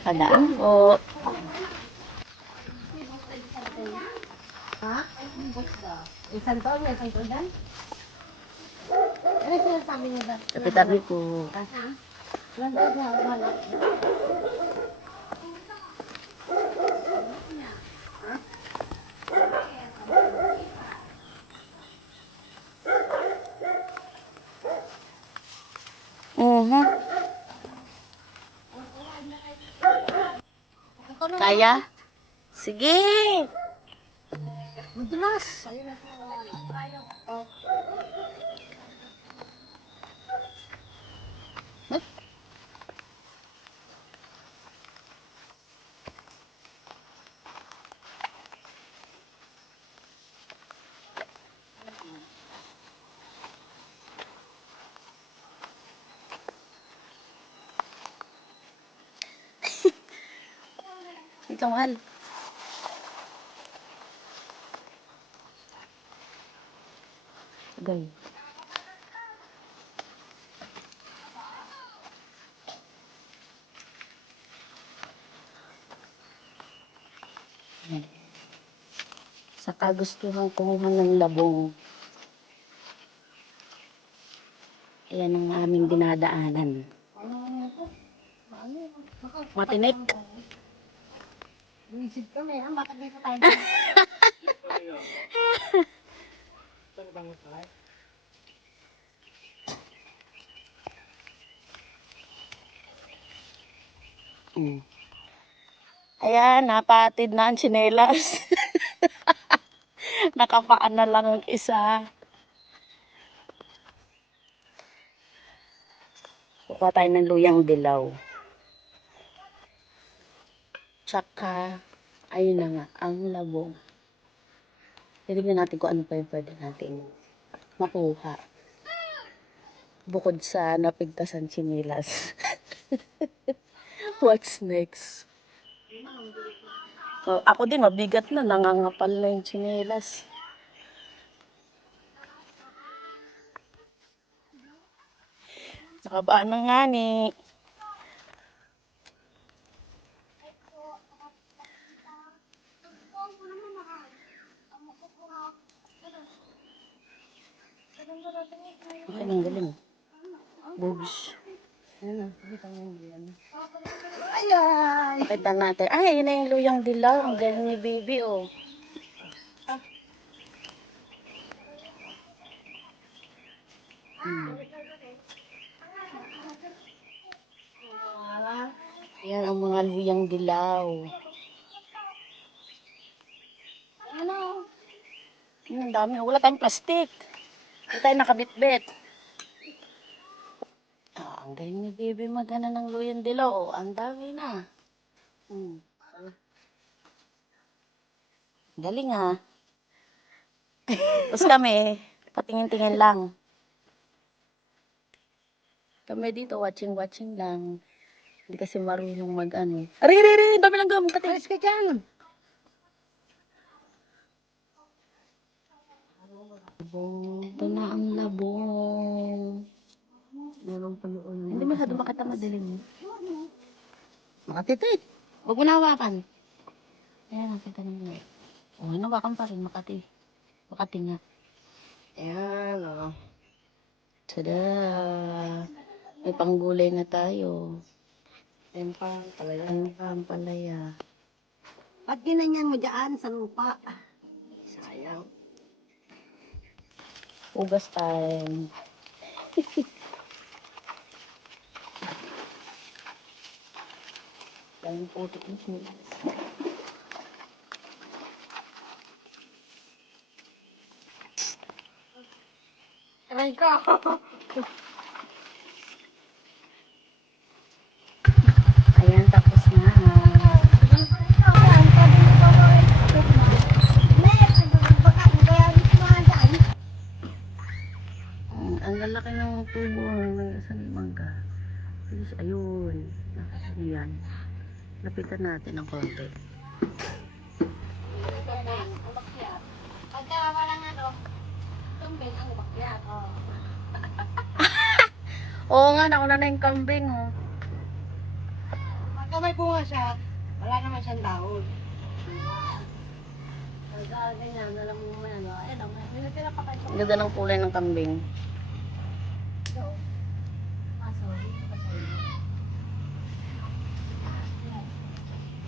Tandaan po. Ha? Isang taon na, isang taon yan? Ano sinasabi niyo ba? Tabi-tabi po. Ha? Wala na, wala. Mhm. Kaya? Sige. Madulas! Ikaw, mahal. Gay. Sa kagustuhan kumuha ng labong. Ayan ang aming dinadaanan. Matinik. Buisit kami, ha? Bakit dito tayo? Mm. Ayan, napatid na ang tsinelas. Nakapaan na lang ang isa. Kuha tayo ng luyang dilaw. Tsaka, ayun na nga, ang labong. Titignan natin kung ano pa yung pwede natin makuha. Bukod sa napigtasan tsinelas. What's next? Oh, ako din, mabigat na. Nangangapal na yung tsinelas. Nakabaan na nga ni. Okay, ang galing. Boobs. Ayan, kita mo yan. Kita natin. Ay, yun na yung luyang dilaw. Ang galing ni baby, oh. Hmm. Ayan ang mga luyang dilaw. Ano? Ang dami. Wala tayong plastic. Hindi tayo nakabitbit. Ah, ang galing ni baby magana ng luyang dilaw. Oh, ang dami na. Hmm. Galing, ha? Tapos kami, patingin-tingin lang. Kami dito, watching lang. Hindi kasi marunong mag-ano. Ari, dami lang gamong kati. Alis ka dyan! Ito na ang labong. Meron pa yun. Hindi masyado makita madilim. Makatitit! Huwag mo na hawakan. Ayan, nakita niyo. Oh, hinawakan pa rin, Makati. Makati nga. Ayan, o. Tada! May panggulay na tayo. Ayan pa, talaga. Ang pampalaya. Ba't ginanyan mo dyan sa lupa? Sayang. Ugas time. Daming putik na siya. Aray ko! Ayan, tapos na. Ang lalaki ng tubo ng isang mangga. Tapos, ayun. Ayan. Lapitan natin ng konti. Pagka walang ano, tumbin ang bakyat. Oo nga, nauna na yung kambing, oh. may bunga siya, wala naman siyang dahon. Pagka ganyan, alam mo naman ano, ayun, may natira pa kayo. Ang ganda ng kulay ng kambing. Ito. Ah, sorry.